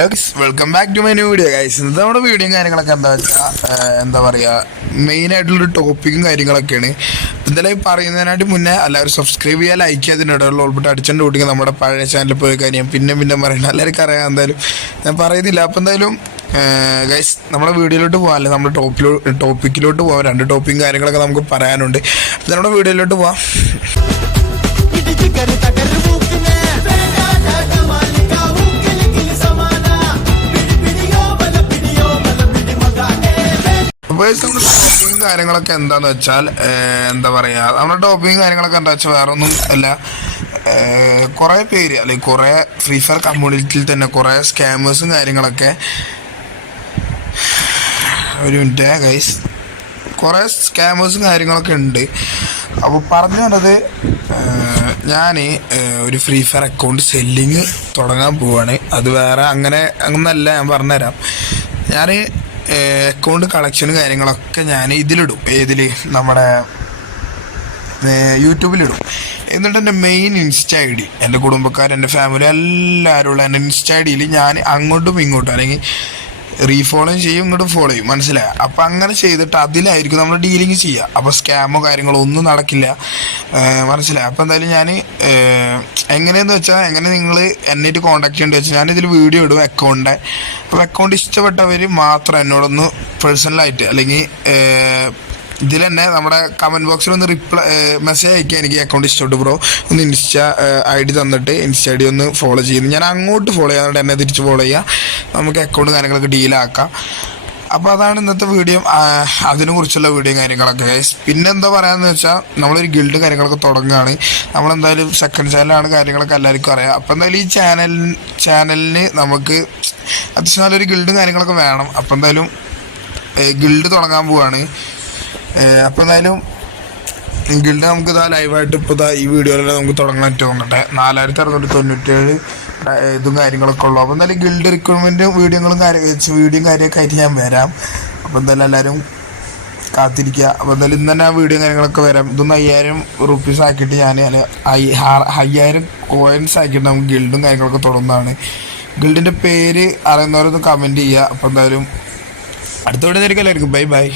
Welcome back to my new video guys. ഇന്നത്തെ നമ്മുടെ വീഡിയോയും കാര്യങ്ങളൊക്കെ എന്താ വെച്ചാൽ എന്താ പറയുക, മെയിൻ ആയിട്ടുള്ളൊരു ടോപ്പിക്കും കാര്യങ്ങളൊക്കെയാണ്. എന്തായാലും പറയുന്നതിനായിട്ട് മുന്നേ എല്ലാവരും സബ്സ്ക്രൈബ് ചെയ്യുക, ലൈക്ക് ചെയ്യുക, അതിനിടയിൽ ഉൾപ്പെട്ട് അടിച്ചോണ്ട് കൂട്ടിക്കുക നമ്മുടെ പഴയ ചാനലിൽ പോയി കാര്യം പിന്നെ പറയണം, എല്ലാവർക്കും അറിയാം. എന്തായാലും ഞാൻ പറയുന്നില്ല. അപ്പോൾ എന്തായാലും ഗൈസ് നമ്മുടെ വീഡിയോയിലോട്ട് പോകാം, അല്ലെ നമ്മുടെ ടോപ്പിക്കിലോട്ട് പോകാം. രണ്ട് ടോപ്പിക്കും കാര്യങ്ങളൊക്കെ നമുക്ക് പറയാനുണ്ട്. അപ്പോൾ നമ്മുടെ വീഡിയോയിലോട്ട് പോവാം. ടോപ്പിങ്ങും കാര്യങ്ങളൊക്കെ എന്താന്ന് വെച്ചാൽ എന്താ പറയുക, നമ്മുടെ ടോപ്പിങ്ങും കാര്യങ്ങളൊക്കെ എന്താ വെച്ചാൽ വേറെ ഒന്നും അല്ല. കുറേ പേര് അല്ലെങ്കിൽ കുറേ ഫ്രീ ഫയർ കമ്മ്യൂണിറ്റിയിൽ തന്നെ കുറേ സ്കാമേഴ്സും കാര്യങ്ങളൊക്കെ, ഒരു മിനിറ്റ് ഗൈസ്, കുറേ സ്കാമേഴ്സും കാര്യങ്ങളൊക്കെ ഉണ്ട്. അപ്പോൾ പറഞ്ഞു തന്നത്, ഞാൻ ഒരു ഫ്രീ ഫയർ അക്കൗണ്ട് സെല്ലിങ് തുടങ്ങാൻ പോവാണ്. അത് വേറെ അങ്ങനല്ല, ഞാൻ പറഞ്ഞുതരാം. ഞാൻ അക്കൗണ്ട് കളക്ഷനും കാര്യങ്ങളൊക്കെ ഞാൻ ഇതിലിടും. നമ്മുടെ യൂട്യൂബിലിടും. എന്നിട്ട് എൻ്റെ മെയിൻ ഇൻസ്റ്റ ഐ ഡി, എൻ്റെ കുടുംബക്കാർ, എൻ്റെ ഫാമിലി എല്ലാവരും ഉള്ള എൻ്റെ ഇൻസ്റ്റ ഐ ഡിയിൽ ഞാൻ അങ്ങോട്ടും ഇങ്ങോട്ടും അല്ലെങ്കിൽ റീഫോളോയും ചെയ്യും, ഇങ്ങോട്ടും ഫോളോ ചെയ്യും, മനസ്സിലായോ? അപ്പോൾ അങ്ങനെ ചെയ്തിട്ട് അതിലായിരിക്കും നമ്മൾ ഡീലിങ് ചെയ്യുക. അപ്പോൾ സ്കാമോ കാര്യങ്ങളോ ഒന്നും നടക്കില്ല, മനസ്സിലായോ? അപ്പോൾ എന്തായാലും ഞാൻ എങ്ങനെയെന്ന് വെച്ചാൽ, എങ്ങനെ നിങ്ങൾ എന്നായിട്ട് കോൺടാക്ട് ചെയ്യേണ്ടത് വെച്ചാൽ, ഞാനിതിൽ വീഡിയോ ഇടും അക്കൗണ്ടിൻ്റെ. അപ്പോൾ അക്കൗണ്ട് ഇഷ്ടപ്പെട്ടവർ മാത്രം എന്നോടൊന്ന് പേഴ്സണലായിട്ട് അല്ലെങ്കിൽ ഇതിൽ തന്നെ നമ്മുടെ കമൻറ്റ് ബോക്സിൽ ഒന്ന് മെസ്സേജ് അയക്കുക, എനിക്ക് അക്കൗണ്ട് ഇഷ്ടപ്പെട്ടു ബ്രോ, ഒന്ന് ഇൻസ്റ്റ ഐ ഡി തന്നിട്ട് ഇൻസ്റ്റ ഐ ഡി ഒന്ന് ഫോളോ ചെയ്യുന്നു. ഞാൻ അങ്ങോട്ട് ഫോളോ ചെയ്യാറുണ്ട്, എന്നെ തിരിച്ച് ഫോളോ ചെയ്യുക, നമുക്ക് അക്കൗണ്ട് കാര്യങ്ങളൊക്കെ ഡീലാക്കാം. അപ്പോൾ അതാണ് ഇന്നത്തെ വീഡിയോ, അതിനെക്കുറിച്ചുള്ള വീഡിയോ കാര്യങ്ങളൊക്കെ. പിന്നെ എന്താ പറയാമെന്ന് വെച്ചാൽ, നമ്മളൊരു ഗിൽഡ് കാര്യങ്ങളൊക്കെ തുടങ്ങുകയാണ്. നമ്മളെന്തായാലും സെക്കൻഡ് ചാനലാണ്, കാര്യങ്ങളൊക്കെ എല്ലാവർക്കും അറിയാം. അപ്പോൾ എന്തായാലും ഈ ചാനലിന് നമുക്ക് അത്യാവശ്യം നല്ലൊരു ഗിൽഡും കാര്യങ്ങളൊക്കെ വേണം. അപ്പോൾ എന്തായാലും ഗിൽഡ് തുടങ്ങാൻ പോവാണ്. അപ്പോൾ എന്തായാലും ഗിൽഡ് നമുക്ക് ലൈവായിട്ട് ഇപ്പോൾ ഈ വീഡിയോയിലെല്ലാം നമുക്ക് തുടങ്ങാൻ തോന്നട്ടെ. 4697 ഇതും കാര്യങ്ങളൊക്കെ ഉള്ളു. അപ്പോൾ എന്തായാലും ഗിൽഡ് റിക്രൂട്ട്മെൻറ്റും വീഡിയോയും കാര്യമൊക്കെ ആയിട്ട് ഞാൻ വരാം. അപ്പോൾ എന്തായാലും എല്ലാവരും കാത്തിരിക്കുക. അപ്പോൾ എന്തായാലും ഇന്ന് തന്നെ ആ വീഡിയോ കാര്യങ്ങളൊക്കെ വരാം. ഇതൊന്ന് 5000 റുപ്പീസ് ആക്കിയിട്ട് ഞാൻ 5000 കോയിൻസ് ആക്കിയിട്ട് നമുക്ക് ഗിൽഡും കാര്യങ്ങളൊക്കെ തുടങ്ങുന്നതാണ്. ഗിൽഡിൻ്റെ പേര് അറിയുന്നവരൊന്ന് കമൻറ്റ് ചെയ്യുക. അപ്പോൾ എന്തായാലും അടുത്ത വീഡിയോ എല്ലാവർക്കും ബൈ.